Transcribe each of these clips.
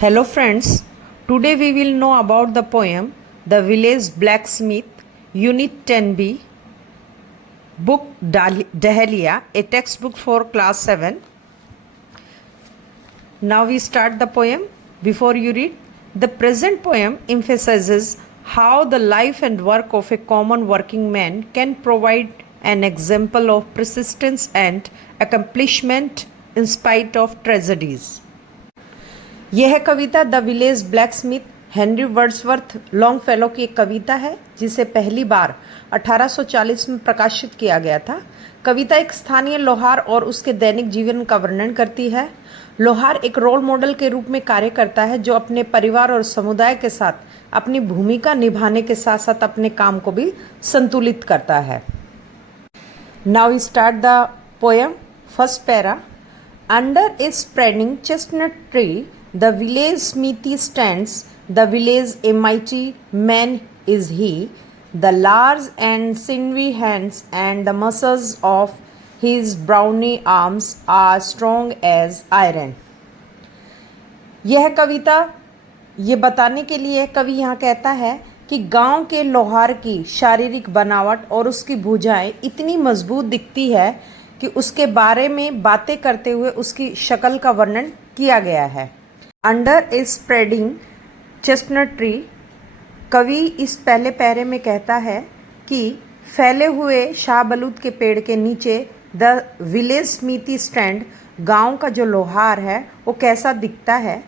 Hello friends, today we will know about the poem The Village Blacksmith, Unit 10B, Book Dahlia, a textbook for class 7. Now we start the poem. Before you read, the present poem emphasizes how the life and work of a common working man can provide an example of persistence and accomplishment in spite of tragedies. यह कविता the village blacksmith Henry Wordsworth Longfellow की एक कविता है जिसे पहली बार 1840 में प्रकाशित किया गया था। कविता एक स्थानीय लोहार और उसके दैनिक जीवन का वर्णन करती है। लोहार एक रोल मॉडल के रूप में कार्य करता है जो अपने परिवार और समुदाय के साथ अपनी भूमिका निभाने के साथ साथ अपने काम को भी संतुलित करता है। Now we start the poem. First para. Under a spreading chestnut tree the village smithy stands, the village a mighty man is he, the large and sinewy hands and the muscles of his brawny arms are strong as iron. यह कविता ये बताने के लिए कवि यहाँ कहता है कि गांव के लोहार की शारीरिक बनावट और उसकी भुजाएं इतनी मजबूत दिखती है कि उसके बारे में बातें करते हुए उसकी शक्ल का वर्णन किया गया है। Under a spreading chestnut tree, कवि इस पहले पैरे में कहता है कि फैले हुए शाहबलूत के पेड़ के नीचे द विलेज स्मिथी स्टैंड, गांव का जो लोहार है वो कैसा दिखता है।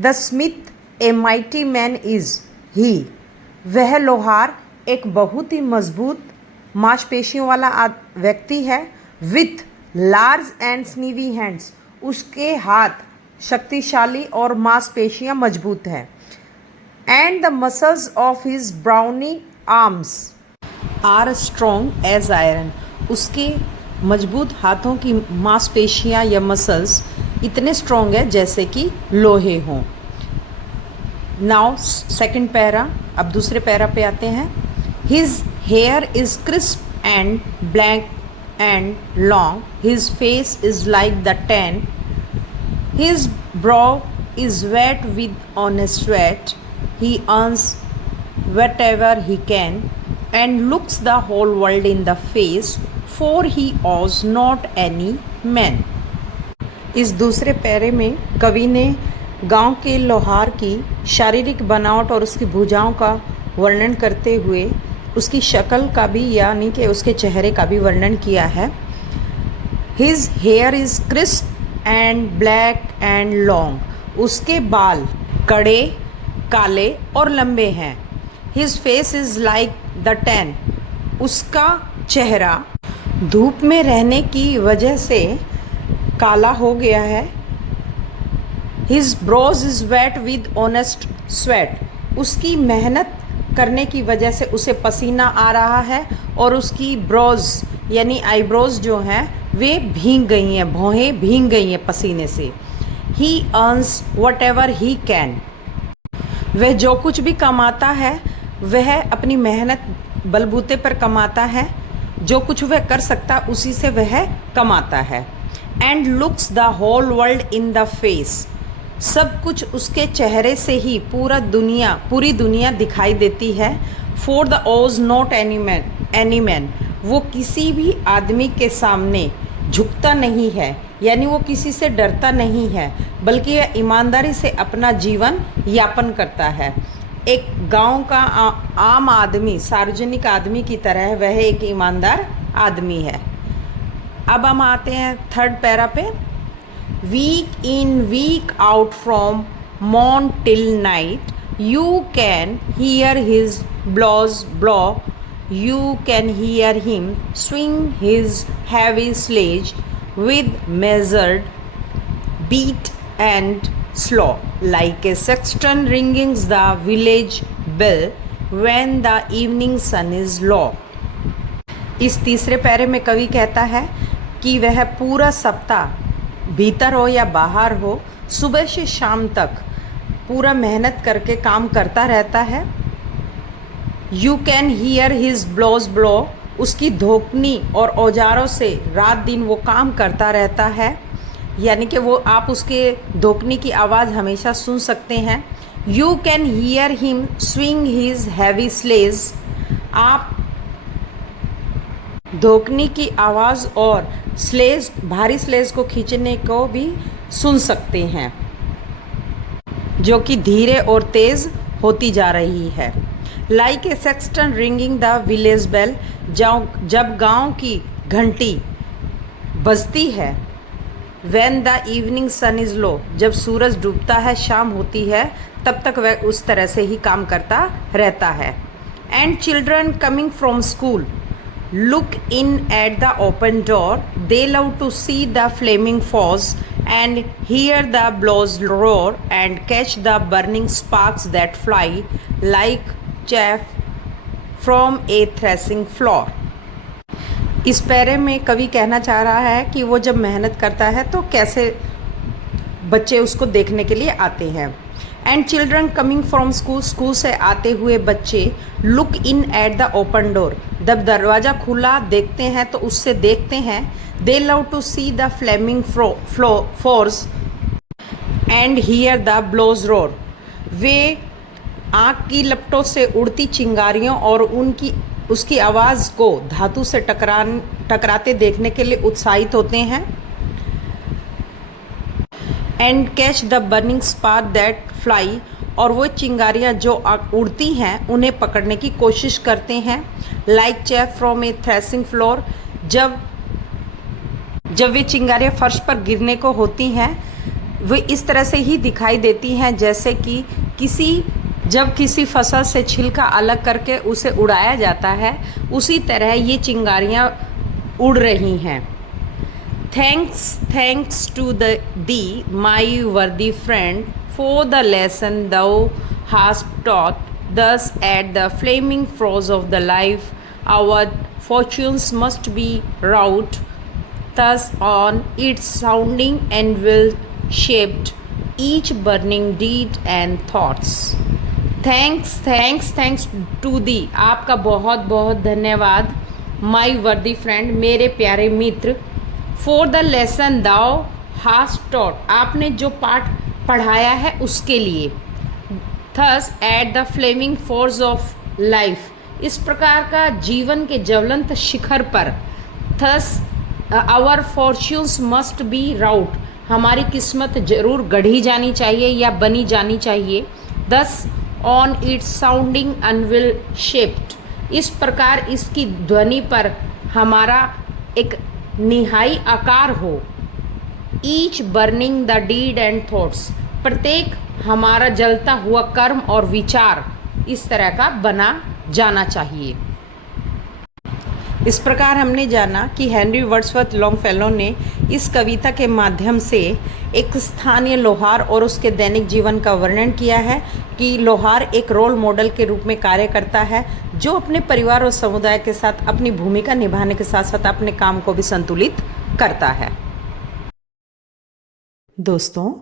The Smith a mighty man is he, वह लोहार एक बहुत ही मजबूत मांसपेशियों वाला व्यक्ति है। With large and sinewy hands, उसके हाथ शक्तिशाली और मांसपेशियां मजबूत हैं। And the muscles of his brawny arms are strong as iron, उसके मजबूत हाथों की मांसपेशियां या मसल्स इतने स्ट्रॉन्ग है जैसे कि लोहे हों। नाउ सेकंड पैरा, अब दूसरे पैरा पे आते हैं। His here is crisp and black and long, his face is like the tan, his brow is wet with honest sweat, he earns whatever he can and looks the whole world in the face, for he owes not any man. इस दूसरे पैरे में कवि ने गांव के लोहार की शारीरिक बनावट और उसकी भुजाओं का वर्णन करते हुए उसकी शक्ल का भी यानी कि उसके चेहरे का भी वर्णन किया है। His hair is crisp and black and long, उसके बाल कड़े, काले और लंबे हैं। His face is like the tan, उसका चेहरा धूप में रहने की वजह से काला हो गया है। His brows is wet with honest sweat, उसकी मेहनत करने की वजह से उसे पसीना आ रहा है और उसकी ब्रोज यानी आईब्रोज जो हैं वे भीग गई हैं, भौहें भीग गई हैं पसीने से। ही earns what ever he can, वह जो कुछ भी कमाता है वह अपनी मेहनत बलबूते पर कमाता है, जो कुछ वह कर सकता उसी से वह कमाता है। And looks the whole world in the face, सब कुछ उसके चेहरे से ही पूरी दुनिया दिखाई देती है। फॉर द ओज नॉट एनी मैन, वो किसी भी आदमी के सामने झुकता नहीं है, यानी वो किसी से डरता नहीं है, बल्कि वह ईमानदारी से अपना जीवन यापन करता है। एक गांव का आम आदमी, सार्वजनिक आदमी की तरह वह एक ईमानदार आदमी है। अब हम आते हैं थर्ड पैरा पे। Week in week out from morn till night, you can hear his blows blow, you can hear him swing his heavy sledge with measured beat and slow, like a sexton ringing the village bell when the evening sun is low. इस तीसरे पैरे में कवि कहता है कि वह पूरा सप्ताह भीतर हो या बाहर हो, सुबह से शाम तक पूरा मेहनत करके काम करता रहता है। You can hear his bellows blow, उसकी धोकनी और औजारों से रात दिन वो काम करता रहता है। यानी कि वो आप उसके धोखने की आवाज़ हमेशा सुन सकते हैं। You can hear him swing his heavy sledge, आप धोखने की आवाज़ और स्लेज भारी स्लेज को खींचने को भी सुन सकते हैं, जो कि धीरे और तेज़ होती जा रही है। Like a sexton ringing the village bell, जब गांव की घंटी बजती है। When the evening sun is low, जब सूरज डूबता है, शाम होती है, तब तक वह उस तरह से ही काम करता रहता है। And children coming from school look in at the open door. They love to see the flaming foes and hear the blows roar and catch the burning sparks that fly like chaff from a threshing floor. इस पैरे में कवि कहना चाह रहा है कि वो जब मेहनत करता है तो कैसे बच्चे उसको देखने के लिए आते हैं। And children coming from school, school से आते हुए बच्चे look in at the open door, जब दरवाज़ा खुला देखते हैं तो उससे देखते हैं। They love to see the flaming forge and hear the bellows roar, वे आग की लपटों से उड़ती चिंगारियों और उसकी आवाज़ को धातु से टकराते देखने के लिए उत्साहित होते हैं। And catch the burning spark that fly, और वो चिंगारियाँ जो उड़ती हैं उन्हें पकड़ने की कोशिश करते हैं। Like chaff from A threshing floor, जब वे चिंगारियाँ फर्श पर गिरने को होती हैं, वे इस तरह से ही दिखाई देती हैं जैसे कि जब किसी फसल से छिलका अलग करके उसे उड़ाया जाता है, उसी तरह ये चिंगारियाँ उड़ रही हैं। Thanks to the my worthy friend for the lesson thou hast taught, thus at the flaming froze of the life our fortunes must be wrought, thus on its sounding anvil shaped each burning deed and thoughts. Thanks to thee, आपका बहुत बहुत धन्यवाद। My worthy friend, मेरे प्यारे मित्र। For the lesson thou hast taught, आपने जो पाठ पढ़ाया है उसके लिए। Thus at the flaming forge of life, इस प्रकार का जीवन के ज्वलंत शिखर पर। Thus our fortunes must be wrought, हमारी किस्मत जरूर गढ़ी जानी चाहिए या बनी जानी चाहिए। दस on it's sounding unveil shaped, इस प्रकार इसकी ध्वनि पर हमारा एक निहाई आकार हो। Each burning the deed and thoughts, प्रत्येक हमारा जलता हुआ कर्म और विचार इस तरह का बना जाना चाहिए। इस प्रकार हमने जाना कि हेनरी वर्ड्सवर्थ लॉन्गफेलो ने इस कविता के माध्यम से एक स्थानीय लोहार और उसके दैनिक जीवन का वर्णन किया है कि लोहार एक रोल मॉडल के रूप में कार्य करता है, जो अपने परिवार और समुदाय के साथ अपनी भूमिका निभाने के साथ साथ अपने काम को भी संतुलित करता है। दोस्तों,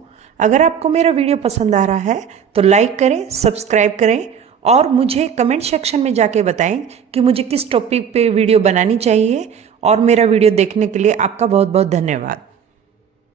अगर आपको मेरा वीडियो पसंद आ रहा है तो लाइक करें, सब्सक्राइब करें और मुझे कमेंट सेक्शन में जाके बताएं कि मुझे किस टॉपिक पे वीडियो बनानी चाहिए। और मेरा वीडियो देखने के लिए आपका बहुत बहुत धन्यवाद।